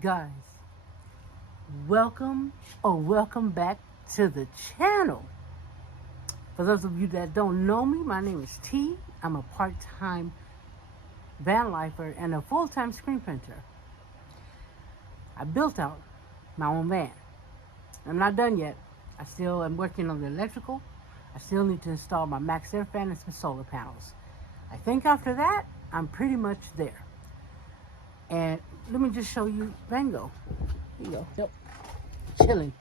Guys, welcome back to the channel. For those of you that don't know me, my name is T. I'm a part-time van lifer and a full-time screen printer. I built out my own van. I'm not done yet. I still am working on the electrical. I still need to install my max air fan and some solar panels. I think after that, I'm pretty much there. And let me just show you Vango. Here you go. Yep. Chilling.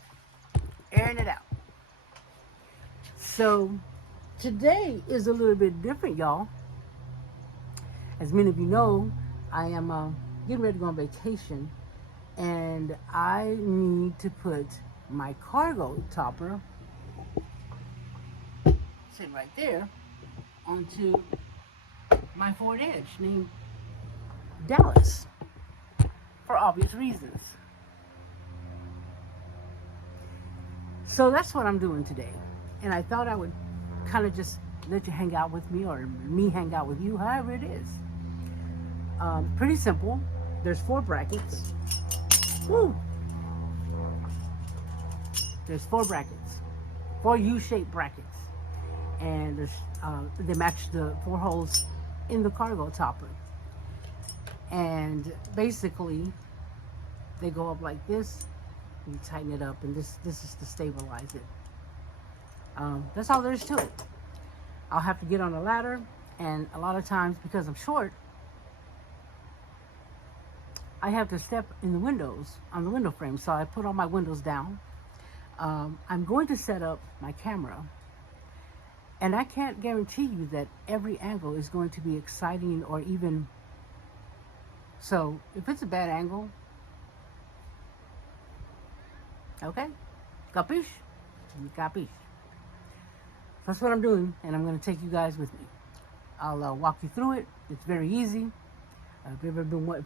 Airing it out. So today is a little bit different, y'all. As many of you know, I am getting ready to go on vacation, and I need to put my cargo topper, sitting right there, onto my Ford Edge named Dallas, for obvious reasons. So that's what I'm doing today. And I thought I would kind of just let you hang out with me, or me hang out with you, however it is. Pretty simple. There's 4 brackets. Woo! There's 4 brackets. 4 U-shaped brackets. And there's, they match the 4 holes in the cargo topper. And basically, they go up like this. You tighten it up, and this is to stabilize it. That's all there is to it. I'll have to get on a ladder, and a lot of times, because I'm short, I have to step in the windows, on the window frame, so I put all my windows down. I'm going to set up my camera, and I can't guarantee you that every angle is going to be exciting or even. So if it's a bad angle, okay, capiche? Capiche. That's what I'm doing, and I'm going to take you guys with me. I'll walk you through it. It's very easy. If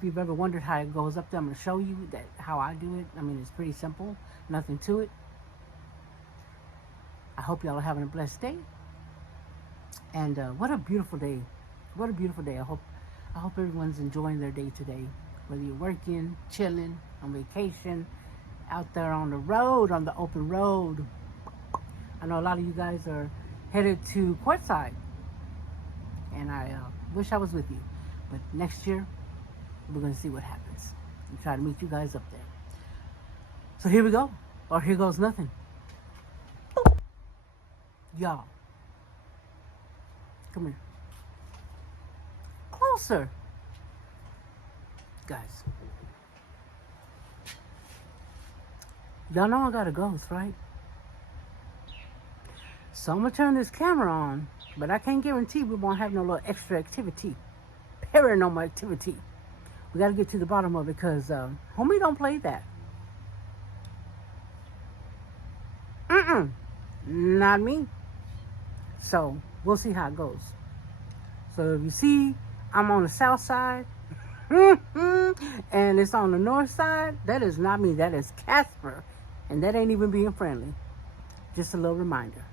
you've ever wondered how it goes up there, I'm going to show you how I do it. I mean, it's pretty simple, nothing to it. I hope y'all are having a blessed day. And what a beautiful day! What a beautiful day! I hope everyone's enjoying their day today. Whether you're working, chilling, on vacation, out there on the road, on the open road. I know a lot of you guys are headed to Quartzsite, and I wish I was with you. But next year, we're going to see what happens and try to meet you guys up there. So here we go, or here goes nothing. Y'all, come here. Closer. Guys, y'all know I got a ghost, right? So I'm going to turn this camera on, but I can't guarantee we won't have no little extra activity. Paranormal activity. We got to get to the bottom of it, because homie don't play that. Not me. So we'll see how it goes. So if you see I'm on the south side and it's on the north side, that is not me. That is Casper, and that ain't even being friendly. Just a little reminder.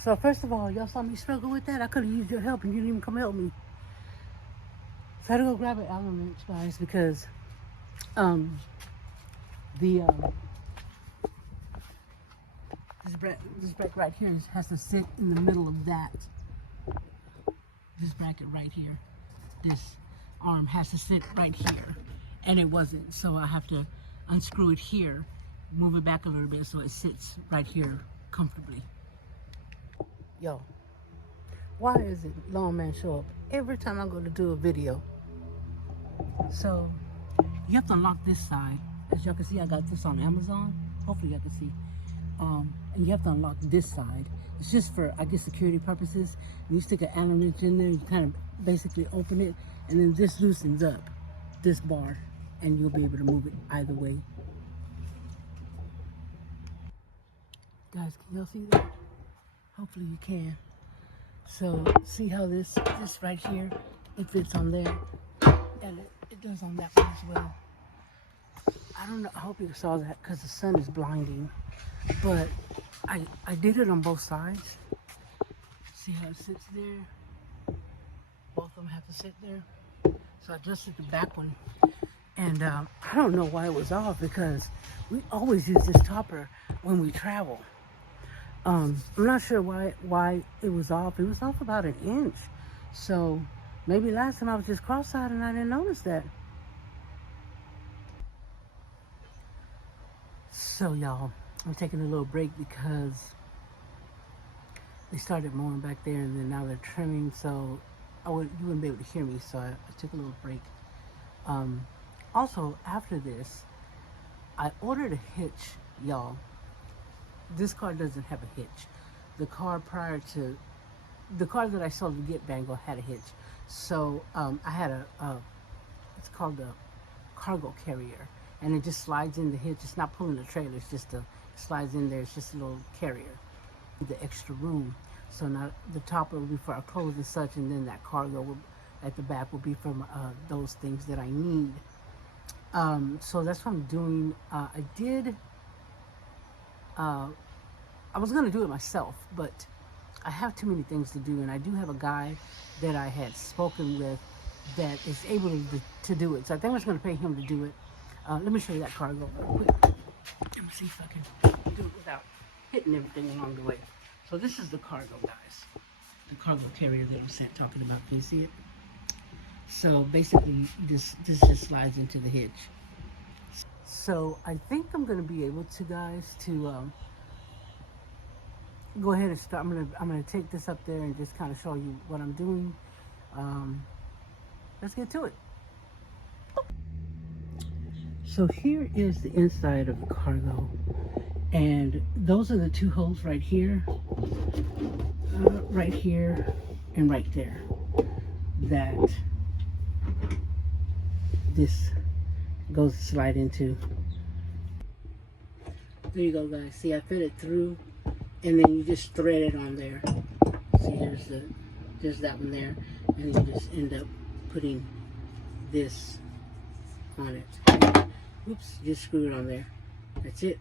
So first of all, y'all saw me struggle with that. I could have used your help, and you didn't even come help me. So I had to go grab an Allen wrench, guys, because this bracket right here has to sit in the middle of that. This bracket right here, this arm has to sit right here, and it wasn't. So I have to unscrew it here, move it back a little bit so it sits right here comfortably. Yo, why is it Long Man show up every time I go to do a video? So you have to unlock this side. As y'all can see, I got this on Amazon. Hopefully y'all can see. And you have to unlock this side. It's just for, I guess, security purposes. You stick an Allen wrench in there, you kind of basically open it, and then this loosens up this bar and you'll be able to move it either way. Guys, can y'all see that? Hopefully you can. So see how this right here, it fits on there, and it does on that one as well. I don't know, I hope you saw that because the sun is blinding, but I did it on both sides. See how it sits there? Both of them have to sit there. So I adjusted the back one, and I don't know why it was off, because we always use this topper when we travel. I'm not sure why it was off. It was off about 1 inch. So maybe last time I was just cross-eyed and I didn't notice that. So y'all, I'm taking a little break because they started mowing back there, and then now they're trimming, so you wouldn't be able to hear me, so I took a little break. Also, after this, I ordered a hitch, y'all. This car doesn't have a hitch. The car that I sold to Get Bangle had a hitch. So I had it's called a cargo carrier, and it just slides in the hitch. It's not pulling the trailer, it's just slides in there. It's just a little carrier, the extra room. So now the top will be for our clothes and such, and then that cargo at the back will be for those things that I need. So that's what I'm doing. I was going to do it myself, but I have too many things to do, and I do have a guy that I had spoken with that is able to do it. So I think I was going to pay him to do it. Let me show you that cargo real quick. Let me see if I can do it without hitting everything along the way. So this is the cargo, guys. The cargo carrier that I'm talking about. Can you see it? So basically, this just slides into the hitch. So I think I'm going to be able to, guys, to go ahead and start. I'm gonna take this up there and just kind of show you what I'm doing. Let's get to it. So here is the inside of the cargo, and those are the two holes right here, and right there, that this goes to slide into. There you go, guys. See, I fed it through, and then you just thread it on there. See, there's that one there, and you just end up putting this on it. Oops, just screw it on there. That's it.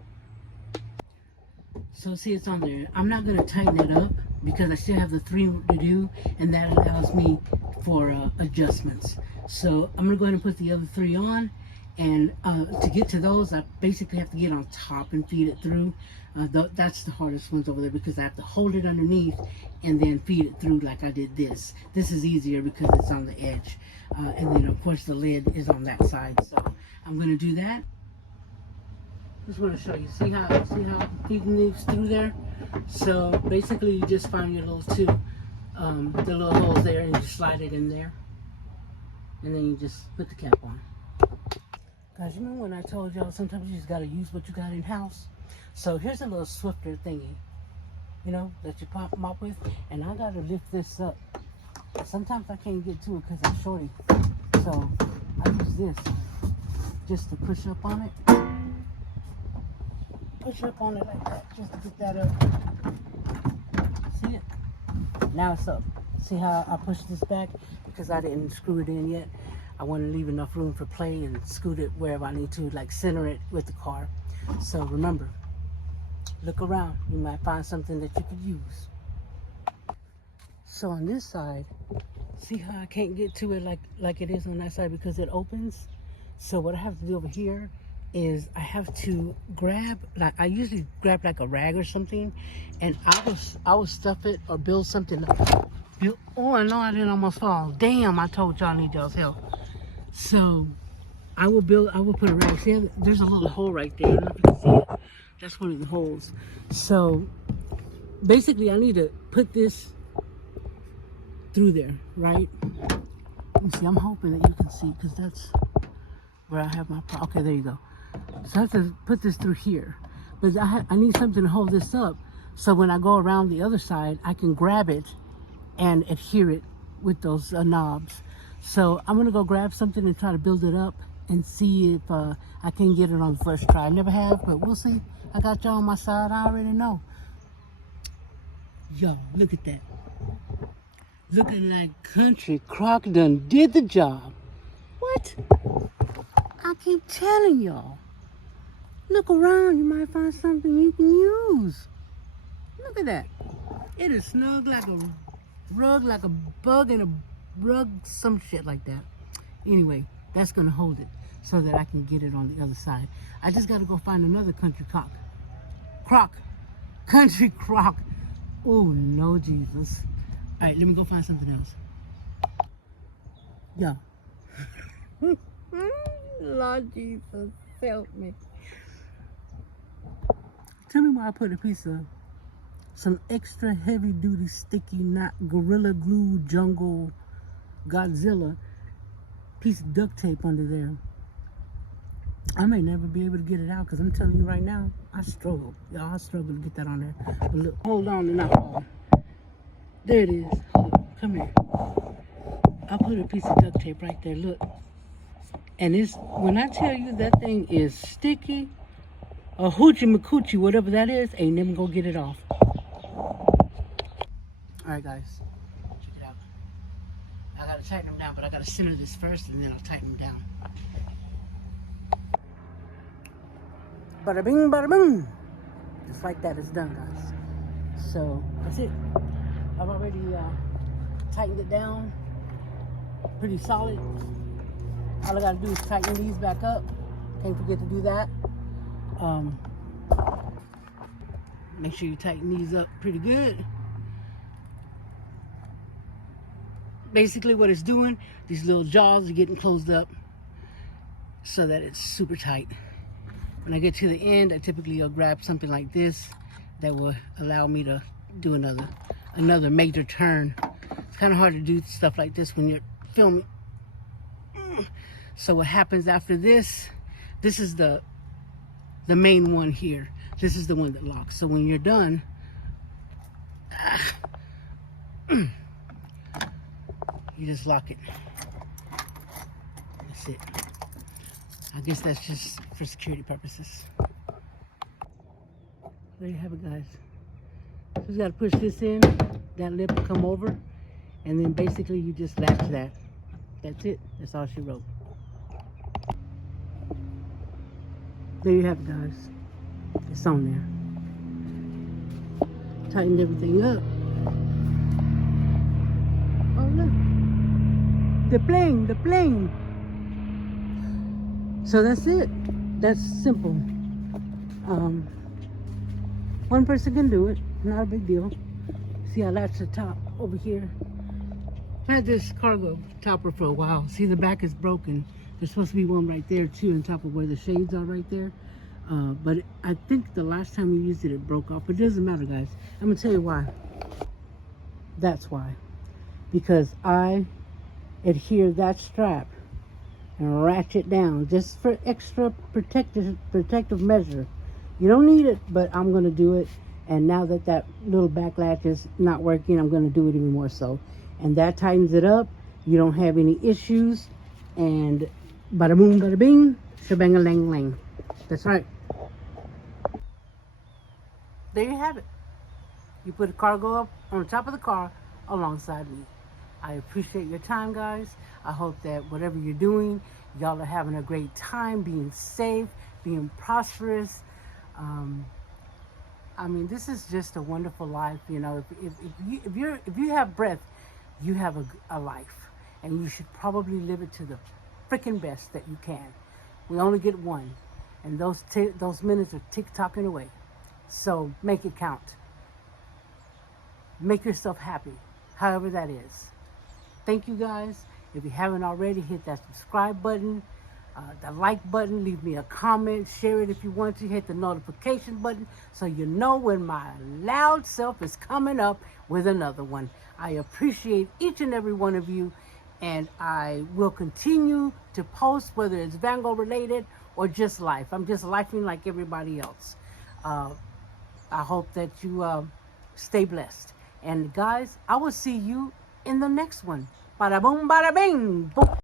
So see, it's on there. I'm not going to tighten it up because I still have the 3 to do, and that allows me for adjustments. So I'm going to go ahead and put the other 3 on, and to get to those, I basically have to get on top and feed it through. That's the hardest ones over there, because I have to hold it underneath and then feed it through like I did this. This is easier because it's on the edge. And then of course the lid is on that side. So I'm going to do that. Just want to show you. See how I'm feeding these through there? So basically you just find your little the little holes there, and you just slide it in there. And then you just put the cap on. Guys, you remember when I told y'all sometimes you just got to use what you got in house? So here's a little Swiffer thingy, you know, that you pop them up with, and I got to lift this up. Sometimes I can't get to it because I'm shorty, so I use this just to push up on it. Push up on it like that, just to get that up. See it? Now it's up. See how I push this back? Because I didn't screw it in yet. I want to leave enough room for play and scoot it wherever I need to, like center it with the car. So remember, look around. You might find something that you could use. So on this side, see how I can't get to it like it is on that side because it opens? So what I have to do over here is I have to grab, like I usually grab like a rag or something, and I will stuff it or build something up. Oh, I know I didn't almost fall. Damn, I told y'all I need y'all's help. So I will put a rag. See, there's a little hole right there. I don't know if you can see it. That's one of the holes. So basically I need to put this through there, right? Let me see, I'm hoping that you can see, because that's where I have my problem. Okay, there you go. So I have to put this through here. But I need something to hold this up, so when I go around the other side, I can grab it and adhere it with those knobs. So I'm gonna go grab something and try to build it up, and see if I can get it on the first try. I never have, but we'll see. I got y'all on my side. I already know. Yo, look at that. Looking like Country Crock done did the job. What? I keep telling y'all. Look around, you might find something you can use. Look at that. It is snug like a rug, like a bug in a rug, some shit like that. Anyway, that's gonna hold it so that I can get it on the other side. I just gotta go find another Country Crock. Country Crock. Oh no, Jesus. All right, let me go find something else. Yo. Lord Jesus, help me. Tell me why I put a piece of some extra heavy duty sticky knot Gorilla Glue Jungle Godzilla piece of duct tape under there. I may never be able to get it out because I'm telling you right now, I struggle. Y'all, I struggle to get that on there. But look, hold on and not fall. There it is. Come here. I put a piece of duct tape right there. Look. And it's, when I tell you that thing is sticky, or hoochie macoochie, whatever that is, ain't never gonna get it off. Alright guys, check it out. I gotta tighten them down, but I gotta center this first and then I'll tighten them down. Bada bing, bada boom. Just like that, it's done, guys. So, that's it. I've already tightened it down. Pretty solid. All I gotta do is tighten these back up. Can't forget to do that. Make sure you tighten these up pretty good. Basically what it's doing, these little jaws are getting closed up so that it's super tight. When I get to the end, I typically will grab something like this that will allow me to do another major turn. It's kind of hard to do stuff like this when you're filming. So what happens after this, this is the main one here. This is the one that locks. So when you're done, you just lock it. That's it. I guess that's just for security purposes. There you have it, guys. So you gotta push this in, that lip will come over, and then basically you just latch that. That's it. That's all she wrote. There you have it, guys. It's on there. Tightened everything up. Oh look. The plane. So that's it. That's simple. One person can do it. Not a big deal. See, I latched the top over here. I've had this cargo topper for a while. See, the back is broken. There's supposed to be one right there too, on top of where the shades are right there. But I think the last time we used it, it broke off. But it doesn't matter, guys. I'm gonna tell you why. That's why. Because I adhere that strap and ratchet down just for extra protective measure. You don't need it, but I'm gonna do it. And now that that little back latch is not working, I'm gonna do it even more so. And that tightens it up. You don't have any issues. And bada boom, bada bing, shebang a lang lang. That's right. There you have it. You put a cargo up on the top of the car alongside me. I appreciate your time, guys. I hope that whatever you're doing, y'all are having a great time, being safe, being prosperous. I mean, this is just a wonderful life. You know, if you have breath, you have a life, and you should probably live it to the freaking best that you can. We only get one, and those minutes are tick-tocking away. So make it count. Make yourself happy, however that is. Thank you, guys. If you haven't already, hit that subscribe button, the like button, leave me a comment, share it if you want to, hit the notification button so you know when my loud self is coming up with another one. I appreciate each and every one of you, and I will continue to post, whether it's Van Gogh related or just life. I'm just lifing like everybody else. I hope that you stay blessed. And guys, I will see you in the next one. Bada boom, bada bing. Boom.